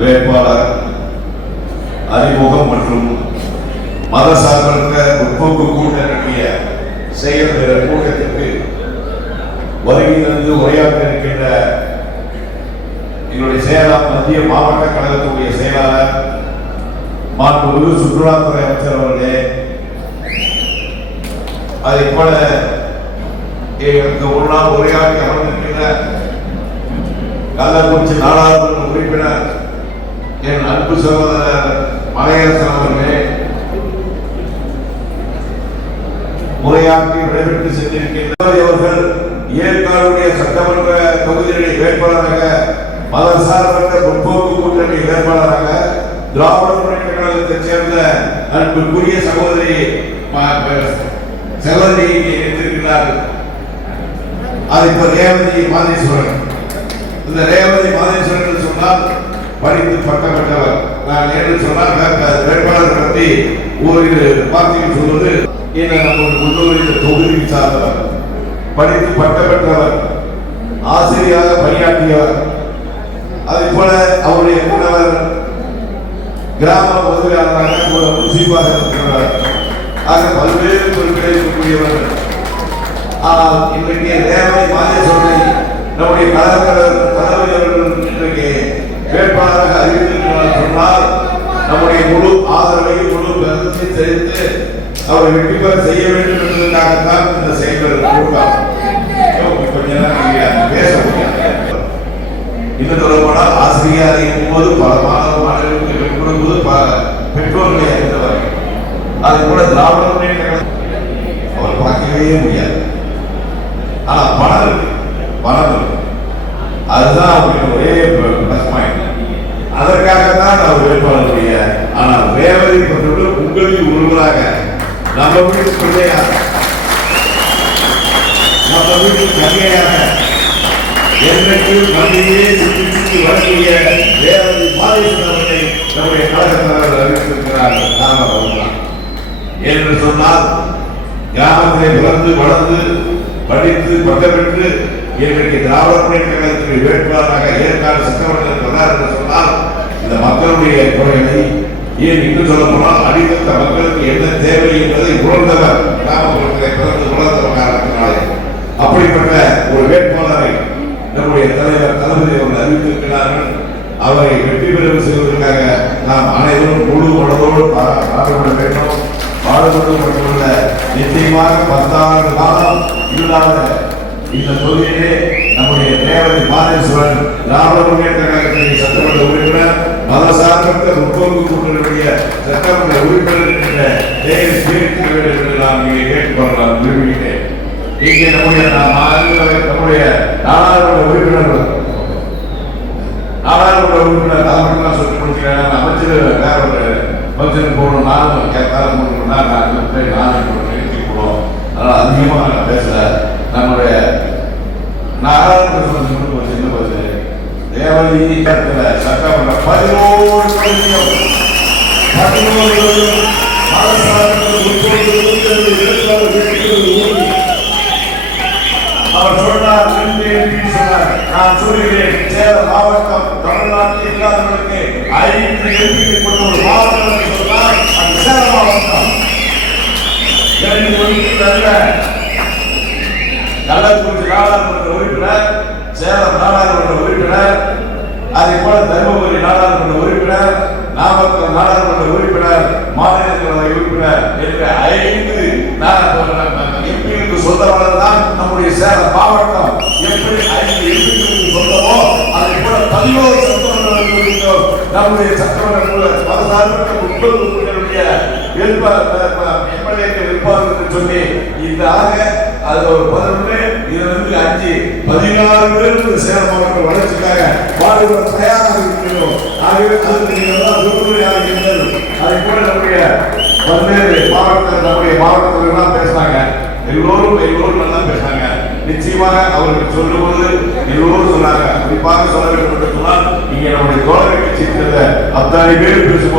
வேட்பாளர் அறிமுகம் மற்றும் மதசார்பற்ற முற்போக்கு கூட்டணிய செயல் கூட்டத்திற்கு வருகை தந்து உரையாற்ற இருக்கின்ற எங்களுடைய செயலாளர், மத்திய மாவட்ட கழகத்துடைய செயலாளர், மாண்புமிகு சுற்றுலாத்துறை அமைச்சர் அவர்களே, அதை போல ஒரு நாள் உரையாற்றி அமர்ந்திருக்கின்ற கள்ளக்குறிச்சி நாடாளுமன்ற உறுப்பினர் என் அன்பு சகோதரர் மலையரசன் அவர்களே, உரையாற்றி விடைபெற்று சென்றிருக்கின்ற அவர்கள் ஏற்காடுடைய சட்டமன்ற தொகுதிகளை வேட்பாளராக, மதசார்பற்ற முற்போக்கு கூட்டணி வேட்பாளராக திராவிட முன்னேற்ற கழகத்தைச் சேர்ந்த அன்புக்குரிய சகோதரி செல்வதியை நினைத்திருக்கிறார்கள். அதை இப்ப ரேவதி மாதேஸ்வரன். இந்த ரேவதி மாதேஸ்வரன் சொன்னால் படித்து பட்டம் பெற்றவர். நான் நேற்று சொன்னால் வேட்பாளர் பற்றி ஓரிரு வார்த்தைகள் சொல்வது, நமது முன்னோர் இந்த தொகுதியை சார்ந்தவர், படித்து பட்டம் பெற்றவர், ஆசிரியராக பணியாற்றியவர். அதே போல அவருடைய கணவர் கிராம உதவியாளராக முன்சீப்பாக இருக்கிறார். ஆக பல்வேறு பொருட்களை இருக்கக்கூடியவர். ஆனால் இன்றைக்கு ரேவதி மாதேஸ்வரனை நம்முடைய கழகத்தலைவர் அவர்கள் இன்றைக்கு வேட்பாளராக அறிவித்திருக்கிறார் சொன்னால் நம்முடைய முழு ஆதரவையும் முழு கருத்தையும் சேர்த்து அவரை வெற்றி பெற செய்ய வேண்டும் என்பதற்காகத்தான் இந்த செயல்கள் கூட்டம். கொஞ்ச நேரம் பேச முடியாது. இன்னும் சொல்லப்போனால் ஆசிரியர் இருக்கும் போது பல மாணவ மாணவர்களுக்கு பெற்றுக்கொள்ளும்போது பல பெற்றோர்களை அறிந்தவர். அது கூட திராவிட முன்னேற்ற அவர் பார்க்கவே முடியாது. ஆனா பணம் இருக்கு, பணம் இருக்கு, அதுதான் அவருக்கு ஒரே பிளஸ் பாயிண்ட். அதற்காகத்தான் அவர் வேட்பாளருடைய. ஆனால் ரேவதி பொறுத்தவரை உங்களில் ஒருவராக, நம்ம வீட்டு பிள்ளையாக, நம்ம வீட்டு தங்கையாக, என்றைக்கு மண்ணிலே சுற்றி வரக்கூடிய ரேவதி மாதேஸ்வரன் அவர்களை நம்முடைய கழகத்தலைவர் அறிவித்திருக்கிறார்கள். என்று சொன்னால் கிராமத்திலே பிறந்து வளர்ந்து படித்து பட்டம் பெற்று இன்றைக்கு திராவிட முன்னேற்ற கழகத்திற்கு வேட்பாளராக ஏற்காடு சட்டமன்றத்தில் வந்தார் என்று சொன்னால் இந்த மக்களுடைய குறைகளை, ஏன் இன்னும் சொல்ல போனால் அடித்தட்ட மக்களுக்கு என்ன தேவை என்பதை உணர்ந்தவர், கிராமப்புறத்திலே பிறந்து வளர்ந்த காரணத்தினாலே. அப்படிப்பட்ட ஒரு வேட்பாளரை நம்முடைய தலைவர் தளபதி அவர்கள் அறிவித்திருக்கிறார்கள். அவரை வெற்றி பெற செய்வதற்காக நாம் அனைவரும் முழு மனதோடு பாடுபட வேண்டும். பாடுபட்டு மட்டுமல்ல, நிச்சயமாக 10 ஆண்டு காலம் இல்லாத இந்த தொகுதியிலே நம்முடைய ரேவதி மாதேஸ்வரன் திராவிட முன்னேற்ற கழகத்தின் சட்டமன்ற உறுப்பினர், மதசார்பற்ற முற்போக்கு கூட்டணியுடைய சட்டமன்ற உறுப்பினர் என்ற பெயரை சேர்க்க வேண்டும் என்று நான் இங்கே கேட்டுக்கொள்ளலாம் விரும்புகிறேன். இங்கே நம்முடைய நாடாளுமன்ற உறுப்பினர் நாடாளுமன்ற சொல்லி முடிச்சுக்கிறேன். அமைச்சர் வேற ஒரு ஃபங்க்ஷனுக்கு போகணும், நானும் கேட்டாலும் போகணும்னா நானும் நிறுத்தி போடுவோம். அதனால் அதிகமாக நான் பேசல. நம்முடைய நாடாளுமன்ற ஃபங்க்ஷனுக்கு ஒரு சின்ன பகுதி ரேவதி சட்டமன்ற 11 அவர் சொன்னார், நான் சொல்கிறேன், சேலம் மாவட்டம் தமிழ்நாட்டில் இல்லாதவர்களுக்கு 5 எம்பிக்கள் கொண்ட ஒரு மாவட்டம் என்று சொன்னால் அது சேலம் மாவட்டம். கள்ளக்குறிச்சி நாடாளுமன்ற உறுப்பினர், சேலம் நாடாளுமன்ற உறுப்பினர், அதே போல தருமபுரி நாடாளுமன்ற உறுப்பினர், நாமக்கல் நாடாளுமன்ற உறுப்பினர், மாநிலங்களவை உறுப்பினர் என்ற 5 எம்பிகளுக்கு சொந்தமானது தான் நம்முடைய சேலம் மாவட்டம். எப்படி 5 எம்பிகளுக்கு சொந்தமோ அதை போல 11 சட்டமன்ற நம்முடைய சட்டமன்ற மதசார்பற்ற உறுப்பினருடைய எம்எல்ஏக்கள் இருப்பார்கள் என்று சொல்லி இந்த ஆக அது ஒரு 11, இதிலிருந்து 5, 16 பேருக்கு சேலம் மாவட்ட வளர்ச்சிக்காக பாடுபட தயாராக இருக்கிறோம். ஆகவே அதற்கு நீங்கள் உறுதுணையாக இருந்தது. அதை போல நம்முடைய பல்வேறு நம்முடைய மாவட்டத்தில் எல்லாம் பேசினாங்க. எல்லோரும் நல்லா பேசினாங்க. நிச்சயமாக அவர்கள் சொல்லும்போது எல்லோரும் சொன்னாங்க. குறிப்பாக சொல்ல வேண்டும் என்று சொன்னால் இங்கே நம்முடைய தோழமை கட்சியில் அத்தனை பேர் பேசும்போது